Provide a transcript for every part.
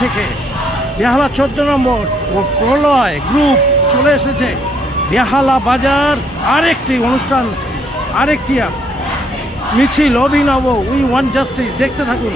থেকে। বেহালা চোদ্দ নম্বর প্রলয় গ্রুপ চলে এসেছে। বেহালা বাজার আরেকটি অনুষ্ঠান, আরেকটি মিছিল অভিনব উই ওয়ান জাস্টিস। দেখতে থাকুন।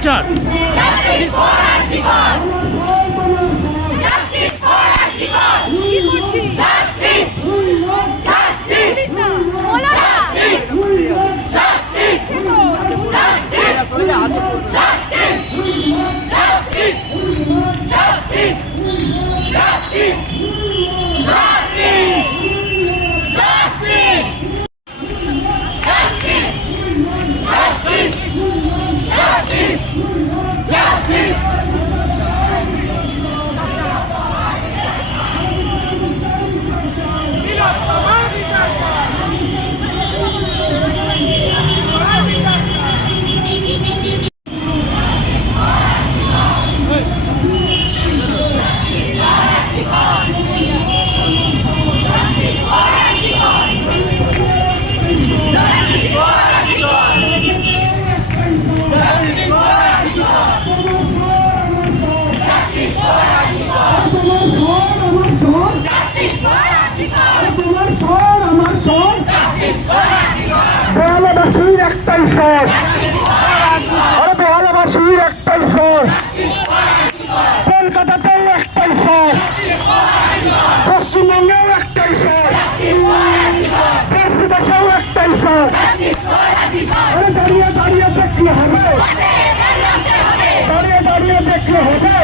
বিচার একটাই স্বর আরে বেহালাবাসীর একটাই স্বর কলকাতাতেও একটাই স্বর পশ্চিমবঙ্গেও একটাই স্বর দেশ বিদেশেও একটাই স্বর আরে দাঁড়িয়ে দাঁড়িয়ে দেখলে হবে। দাঁড়িয়ে দাঁড়িয়ে দেখলে হবে।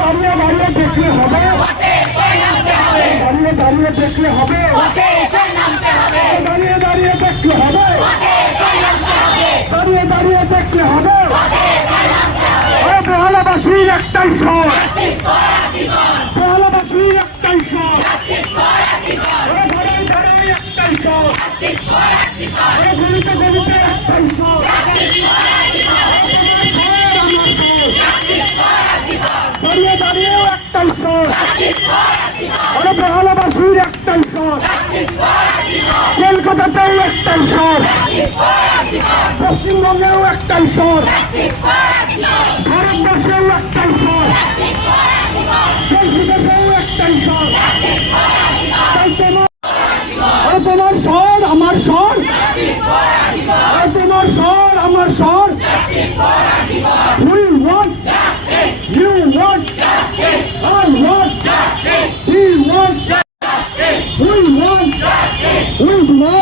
দাঁড়িয়ে দাঁড়িয়ে দেখলে হবে। দাঁড়িয়ে দাঁড়িয়ে দেখলে হবে। দাঁড়িয়ে দাঁড়িয়ে দেখলে হবে। দাঁড়িয়ে দাঁড়িয়ে দেখলে হবে। বেহালাবাসীর একটাই স্বর বেহালাবাসীর একটাই ধরেই একটাই আরে গলিতে গলিতে একটাই স্বর দাঁড়িয়ে দাঁড়িয়েও একটাই বেহালাবাসীর একটাই স্বর কলকাতাতেও একটাই স্বর পশ্চিমবঙ্গেও একটাই স্বর ভারতবর্ষেও একটাই স্বর দেশ বিদেশেও একটাই স্বর তোমার স্বর আমার স্বর তোমার স্বর আমার স্বর We want, You want want. no.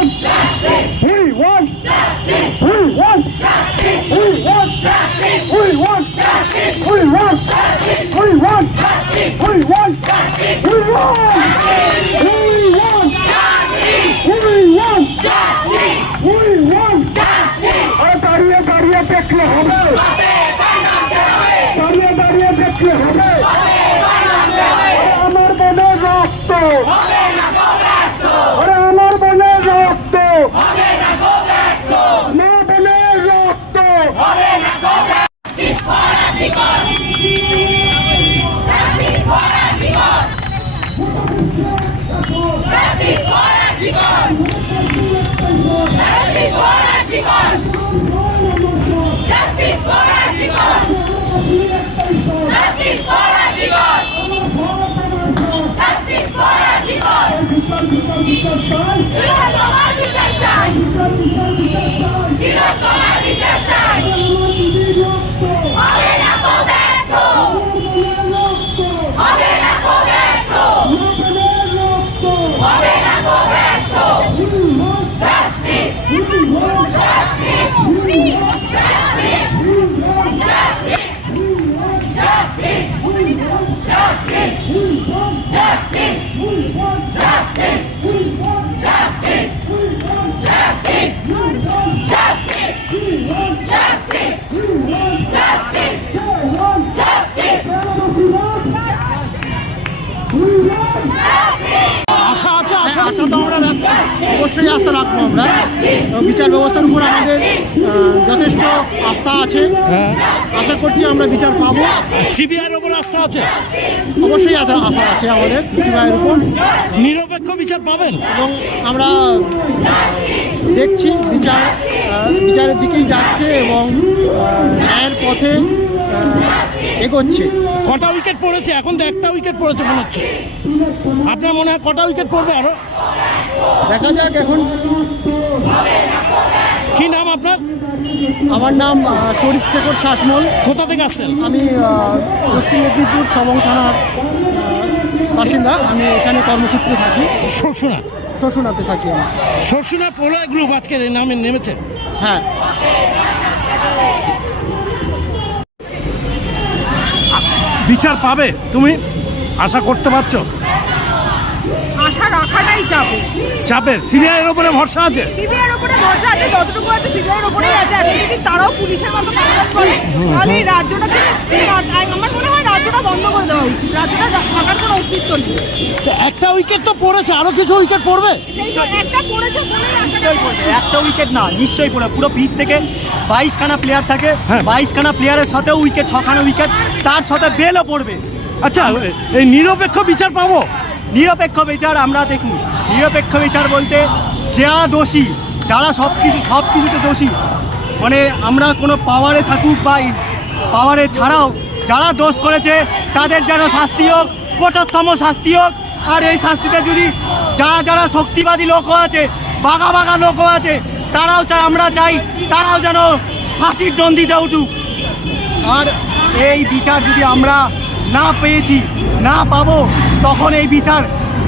Morena Correto! Justice! আশা তো আমরা অবশ্যই আশা রাখব আমরা। বিচার ব্যবস্থার উপর আমাদের যথেষ্ট আস্থা আছে। হ্যাঁ। আশা করছি আমরা বিচার পাবো। সিবিআইয়ের ওপর আস্থা আছে? অবশ্যই আশা আশা আছে আমাদের সিবিআইয়ের উপর। নিরপেক্ষ বিচার পাবেন? এবং আমরা দেখছি বিচার বিচারের দিকেই যাচ্ছে এবং ন্যায়ের পথে এগোচ্ছে। কটা উইকেট পড়েছে? এখন তো একটা উইকেট পড়েছে মনে হচ্ছে। আপনার মনে হয় কটা উইকেট পড়বে আরও? দেখা যাক এখন। কি নাম আপনার? আমার নাম শরীফ শেখর শাসমল। কোথা থেকে আসছেন? আমি পশ্চিম মেদিনীপুর সবং থানার বাসিন্দা। আমি এখানে কর্মসূত্রে থাকি। সরসুনা শ্বশুনাতে থাকি আমি। সরসুনা প্রলয় গ্রুপ আজকের এই নামে নেমেছে। হ্যাঁ। বিচার পাবে তুমি? আশা করতে পারছ? আশা রাখাটাই যাবে চাপের সিবিআইয়ের ওপরে ভরসা আছে? সিবিআইয়ের উপরে ভরসা আছে যতটুকু আছে সিবিআইয়ের উপরেই আছে। আর যদি তারাও পুলিশের মতো কাজ করে তাহলে এই রাজ্যটা থেকে আমার মনে হয় রাজ্যটা বন্ধ করে দেওয়া উচিত। রাজ্যটা থাকার কোনো অস্তিত্ব নেই। তো একটা উইকেট তো পড়েছে আরও কিছু উইকেট পড়বে? একটা পড়েছে একটা উইকেট না নিশ্চয়ই পড়ে পুরো পিচ থেকে বাইশখানা প্লেয়ার থাকে। হ্যাঁ। বাইশখানা প্লেয়ারের সাথে উইকেট ছখানা উইকেট তার সাথে বেলও পড়বে। আচ্ছা এই নিরপেক্ষ বিচার পাবো? নিরপেক্ষ বিচার আমরা দেখি। নিরপেক্ষ বিচার বলতে যারা দোষী, যারা সব কিছু সব কিছুতে দোষী মানে আমরা কোনো পাওয়ারে থাকুক বা পাওয়ারে ছাড়াও যারা দোষ করেছে, তাদের যেন শাস্তি হোক, কঠোরতম শাস্তি হোক। আর এই শাস্তিতে যদি যারা যারা শক্তিবাদী লোকও আছে, বাঘা বাঘা লোকও আছে, তারাও চাই আমরা চাই, তারাও যেন ফাঁসির দণ্ডিতে উঠুক। আর এই বিচার যদি আমরা না পেয়েছি, না পাবো তখন এই বিচার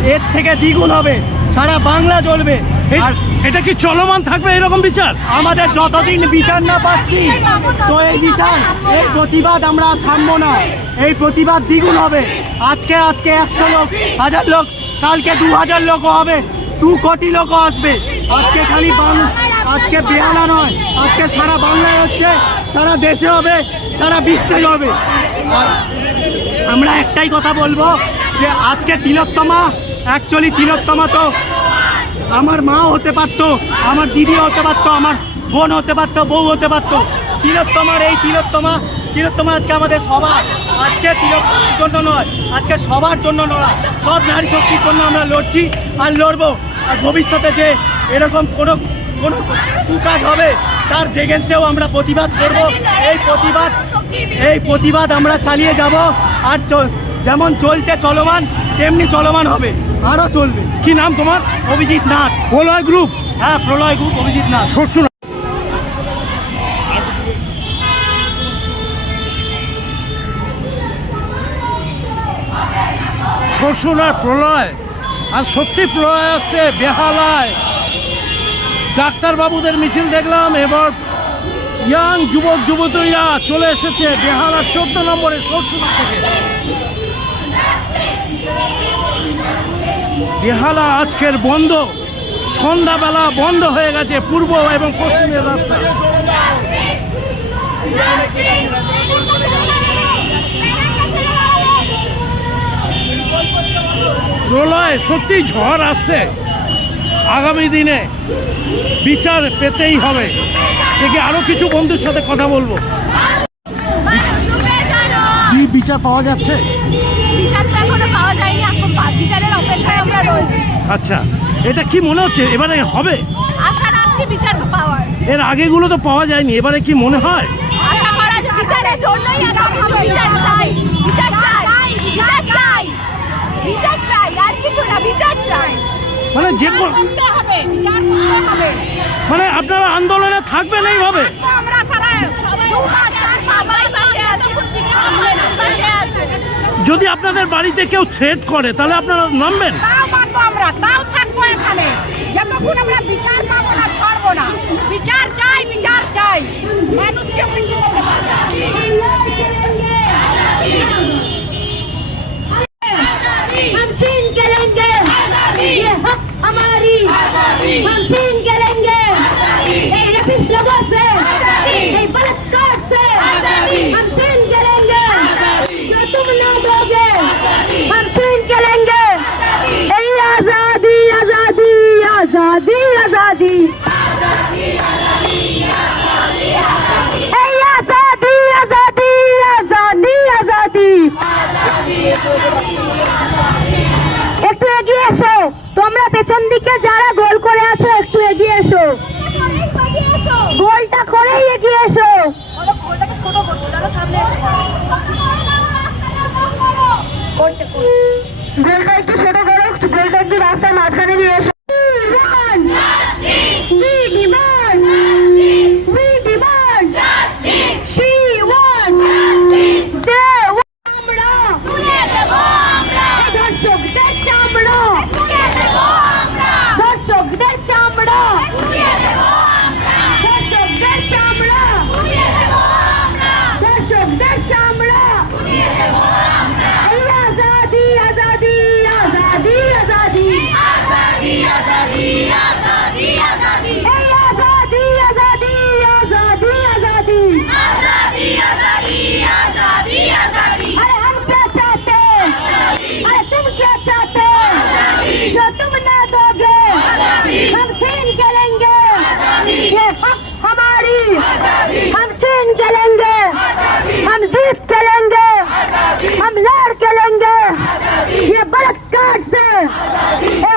এর থেকে দ্বিগুণ হবে। সারা বাংলা জ্বলবে। এই- আর এটা কি চলমান থাকবে এরকম বিচার? আমাদের যতদিন বিচার না পাচ্ছি তো এই বিচার এই প্রতিবাদ আমরা থামবো না। এই প্রতিবাদ দ্বিগুণ হবে। আজকে আজকে একশো লোক হাজার লোক কালকে দু হাজার লোকও হবে দু কোটি লোকও আসবে। আজকে খালি বাংলা আজকে বেহালা নয় আজকে সারা বাংলায় হচ্ছে সারা দেশে হবে সারা বিশ্বে হবে। আমরা একটাই কথা বলব যে আজকে তিলোত্তমা অ্যাকচুয়ালি তিলোত্তমা তো আমার মাও হতে পারতো, আমার দিদিও হতে পারতো, আমার বোন হতে পারতো, বউ হতে পারতো। তিলোত্তমার এই তিলোত্তমা তিলোত্তমা আজকে আমাদের সবার, আজকে তিলোত্তমার জন্য নয়, আজকে সবার জন্য নয়, সব নারী শক্তির জন্য আমরা লড়ছি আর লড়বো। আর ভবিষ্যতে যে এরকম কোনো কোনো কুকাজ হবে, তার জেগেন্সেও আমরা প্রতিবাদ করব। এই প্রতিবাদ এই প্রতিবাদ আমরা চালিয়ে যাব। আর যেমন চলছে চলমান তেমনি চলমান হবে। আরও চলবে। কি নাম তোমার? অভিজিৎ নাথ। প্রলয় গ্রুপ? হ্যাঁ প্রলয় গ্রুপ অভিজিৎ নাথ। সরসুনা সরসুনার প্রলয়। আর সত্যি প্রলয় আসছে বেহালায়। ডাক্তারবাবুদের মিছিল দেখলাম এবার ইয়াং যুবক যুবতীরা চলে এসেছে বেহালার চোদ্দ নম্বরে সরসুনা থেকে। বেহালা আজকের বন্ধ সন্ধ্যাবেলা বন্ধ হয়ে গেছে পূর্ব এবং পশ্চিমের রাস্তা প্রলয় সত্যি ঝড় আসছে আগামী দিনে বিচার পেতেই হবে দেখি আরও কিছু বন্ধুর সাথে কথা বলব বিচার পাওয়া যাচ্ছে আচ্ছা এটা কি মনে হচ্ছে? এবারে হবে? এর আগেগুলো তো পাওয়া যায়নি এবারে কি মনে হয়? মানে যে মানে আপনারা আন্দোলনে থাকবেন এইভাবে? আমরা সবাই আছে। যদি আপনাদের বাড়িতে কেউ থ্রেট করে তাহলে আপনারা নামবেন? আমরা বিচার পাবো না ছাড়বো না। বিচার চাই বিচার চাই। মানুষকে আজাদি। आजादी आजादी आजादी आजादी একটু এগিয়ে এসো। তোমরা পেছন দিকে যারা গোল করে আছো একটু এগিয়ে এসো। গোলটা করেই এগিয়ে এসো। সামনে এসো 大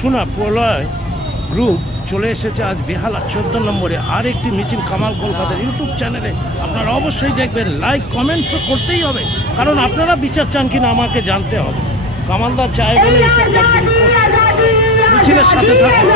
সোনা প্রলয় গ্রুপ চলে এসেছে আজ বেহালা চোদ্দ নম্বরে। আরেকটি মিছিল কামাল কলকাতার ইউটিউব চ্যানেলে। আপনারা অবশ্যই দেখবেন লাইক কমেন্ট তো করতেই হবে। কারণ আপনারা বিচার চান কিনা আমাকে জানতে হবে। কামালদা চায় বলে মিছিলের সাথে থাকুন।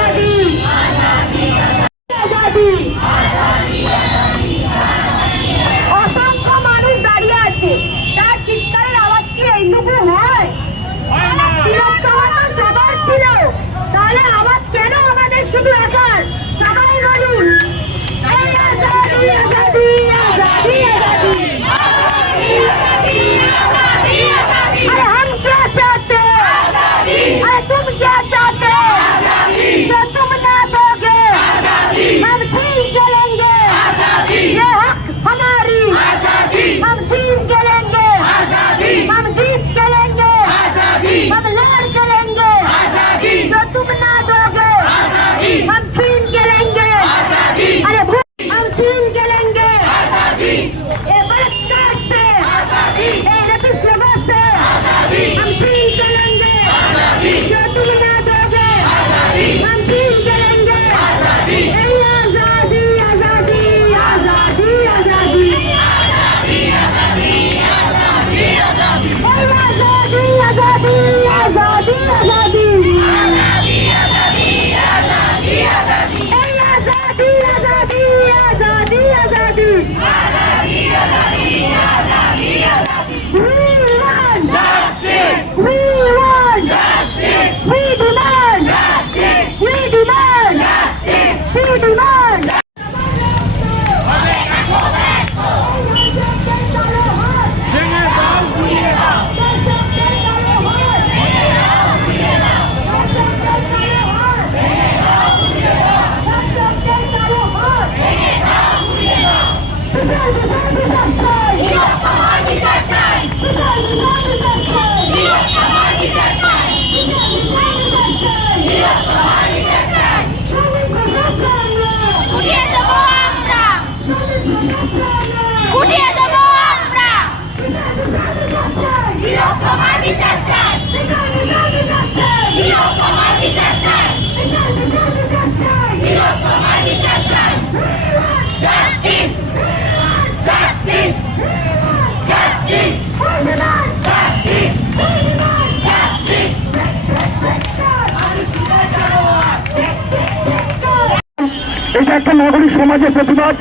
এটা একটা নাগরিক সমাজের প্রতিবাদ।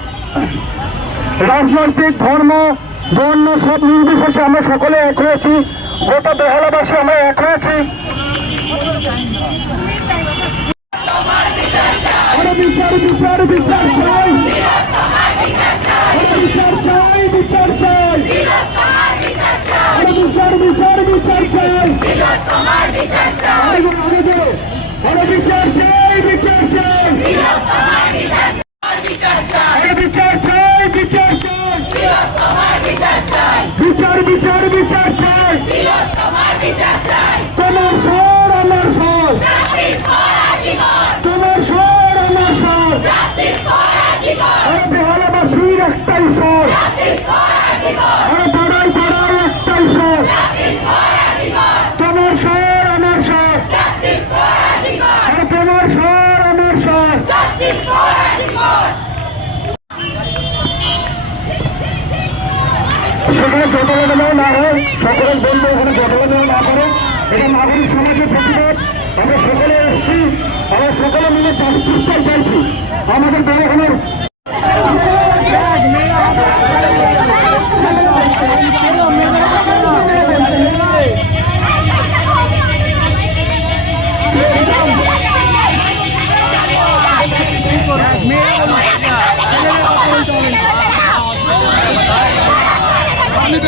রাজনৈতিক ধর্ম বর্ণ সব নির্বিশেষে আমরা সকলে এক হয়েছি। গোটা বেহালাবাসী আমরা এক হয়েছি। আরে বিচার বিচার বিচার চাই। বিচার চাই বিচার চাই বিচার বিচার বিচার চাই বিচার চাই বিচার চাই। আরে বিচার চাই বিচার চাই বিচার বিচার বিচার চাই তোমার সর আমার সর তোমার সর আমার সর আরে বেহালাবাসীর একটাই সর আরে পাড়ায় পাড়ায় একটাই সর তোমার সর আমার সর আরে তোমার সর আমার সর সেখানে জটলা না হয়, সকলের বলব ওখানে জটলা না করে। এটা নাগরিক সমাজের প্রতিবাদ। আমরা সকলে এসেছি, আমরা সকলে মিলে জাস্টিসটা চাইছি। আমাদের দলখানের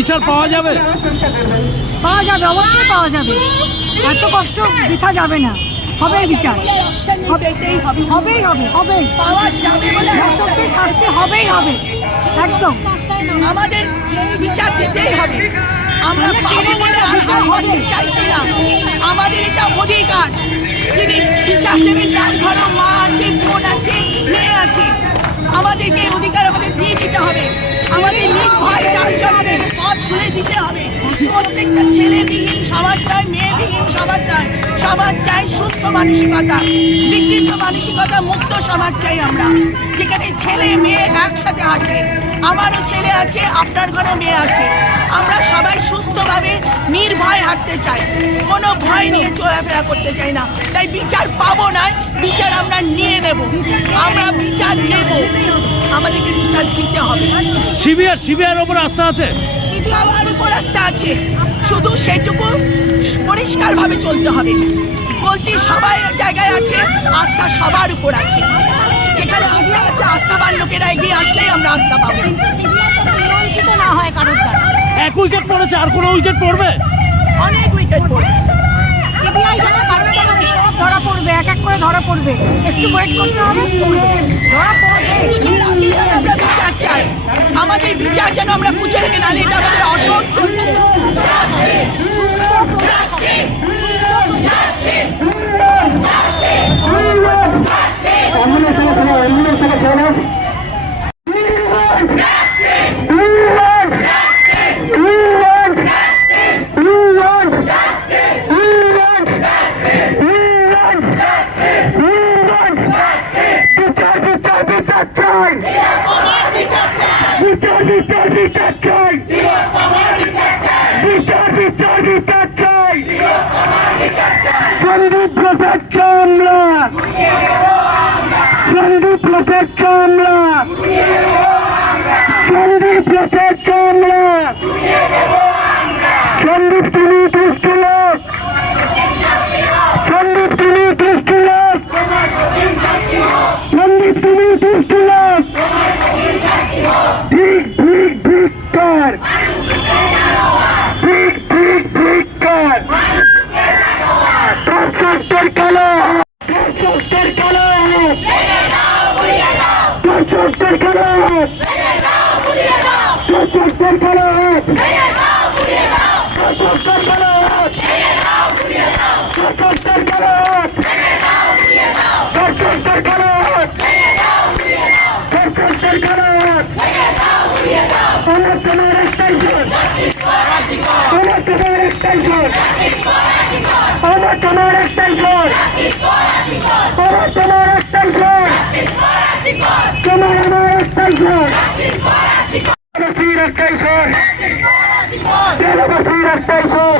বিচার পাওয়া যাবে? পাওয়া যাবে অবশ্যই পাওয়া যাবে। এত কষ্ট বৃথা যাবে না। হবেই বিচার। হবেই হবে হবেই হবে হবেই। পাওয়া যাবে বলে দর্শকদের শাস্তি হবেই হবে। একদম। আমাদের বিচার দিতেই হবে। আমরা পাবো বলে আশা হবে। চাইছি না। আমাদের এটা অধিকার। যিনি বিচার দেবেন তার ঘরেও মা আছে বোন আছে মেয়ে আছে। আমাদেরকে অধিকার আমাদের দিয়ে দিতে হবে। আমাদের নির্ভয় চাল চলনের পথ খুলে দিতে হবে। প্রত্যেকটা ছেলেবিহীন সমাজ নয় মেয়েবিহীন সমাজ চায় সমাজ চাই সুস্থ মানসিকতা, বিকৃত মানসিকতা, মুক্ত সমাজ চাই আমরা। যেখানে ছেলে মেয়ে একসাথে হাঁটবে আমারও ছেলে আছে, আপনার ঘরে মেয়ে আছে। আমরা সবাই সুস্থভাবে হাঁটতে চাই। কোনো ভয় নিয়ে চলাফেরা করতে চাই না। তাই বিচার পাবো না বিচার আমরা নিয়ে নেব। আমরা বিচার নেব। আমাদেরকে বিচার দিতে হবে। সিবিআর সিবিআর ওপর আস্থা আছে? সবার উপর আস্থা আছে। শুধু সেটুকু পরিষ্কারভাবে চলতে হবে। গলতি সবাই জায়গায় আছে আস্থা সবার উপর আছে। যেখানে আস্থা আছে আস্থাবান লোকেরা এগিয়ে আসলেই আমরা আস্থা পাবো। না হয় কারোর দ্বারা। এক উইকেট পড়েছে আর কোনো উইকেট পড়বে? অনেক উইকেট পড়বে সিবিআই যেন কারোর দ্বারা সব ধরা পড়বে এক এক করে ধরা পড়বে? একটু ওয়েট করতে হবে। ধরা পড়বে। বিচার চাই? আমাদের বিচার যেন আমরা বুঝে রেখে না এটা আমাদের অসহ্য চলছে। অ্যাম্বুলেন্স ঠিক ঠিক ঠিক কর ঠিক ঠিক ঠিক কর দর্শকদের কালো দর্শকদের কালো দর্শকদের কালো José. ¡Tiene que ir al peso!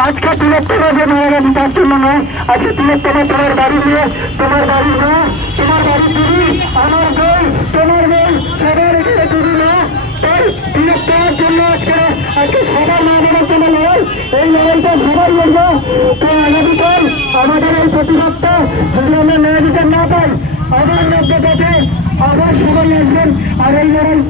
আজকে বৃহত্তম যে মারা গেছে তার জন্য নয়। আজকে বৃহত্তম তোমার বাড়ি নিয়ে, তোমার বাড়ি না তোমার বাড়ি চুরি আমার বই তোমার বই সবার এখানে চুরি না। তাই বৃহত্তমের জন্য আজকে আজকে সবার না বলার জন্য নয়। এই লড়াইটা সবাই লড়বো। তো আগামীকাল আমাদের এই প্রতিবাদটা যদি আমরা ন্যায় বিচার না পাই আবার নব্বটাতে আবার সবাই আসবেন আর এই লড়াই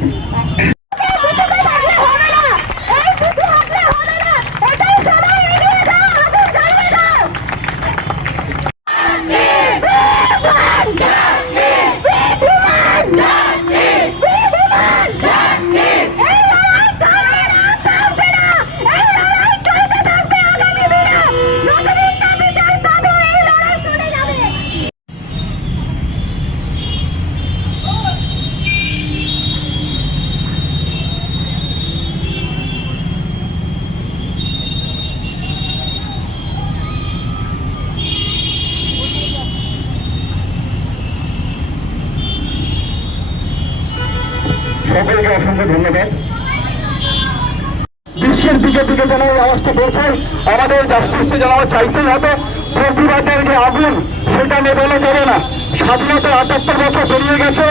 এই আওয়াজটা পৌঁছায় আমাদের জাস্টিসে আমরা চাইতেই হবে, প্রতিবাদের যে আগুন, সেটা নেবেলে যাবে না। স্বাধীনতা আটাত্তর বছর পেরিয়ে গেছে,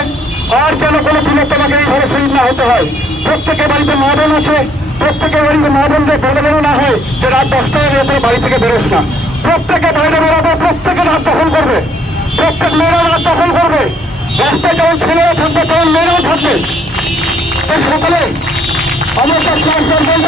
আর যেন কোনো বৃহত্তমাকে এইভাবে শহীদ না হতে হয়। প্রত্যেকের বাড়িতে মা আছে, প্রত্যেকের বাড়িতে মা বোনদের বলে বেরো না হয়, যে রাত দশটা হয়ে গেছে বাড়ি থেকে বেরোস না। প্রত্যেকে বাইরে বেরোবে, প্রত্যেকে রাত দখল করবে। প্রত্যেক মেয়েরা রাত দখল করবে। রাস্তায় যেমন ছেলেরা থাকবে, তেমন মেয়েরাও থাকবে। সকলে, আমরা ক্লাস বলব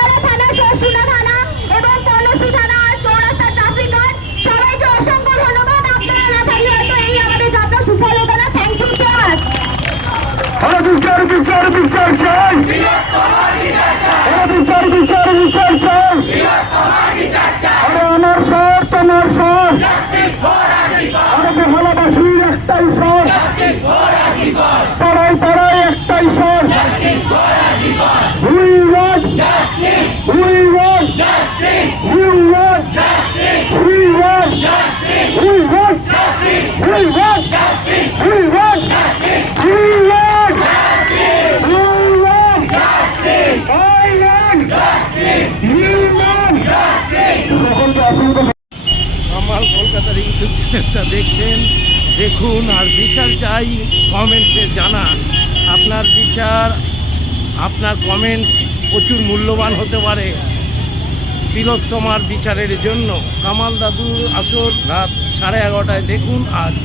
আমরা বিচার বিচার বিচার চাই আমরা বিচার বিচার বিচার চাই আরে আমার সর তোমার সর আরে বেহালাবাসীর একটাই সর পাড়ায় পাড়ায় একটাই সর We want justice. We want justice. We want justice. We want justice. We want justice. We want justice. We want justice. We want justice. We want justice. I want justice. You want justice. সকলকে অসংখ্য কামাল কলকাতার YouTube দেখছেন, দেখুন আর বিচার চাই, কমেন্টসে জানান। আপনার বিচার, আপনার কমেন্টস প্রচুর মূল্যবান হতে পারে। তিলোত্তমার বিচারের জন্য কামাল দাদুর আসর রাত সাড়ে এগারোটায় দেখুন আজ।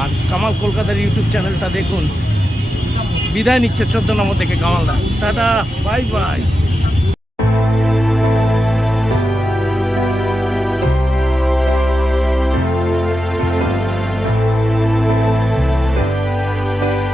আর কামাল কলকাতার ইউটিউব চ্যানেলটা দেখুন। বিদায় নিচ্ছে চোদ্দ নম্বর থেকে কামালদা টাটা, বাই বাই।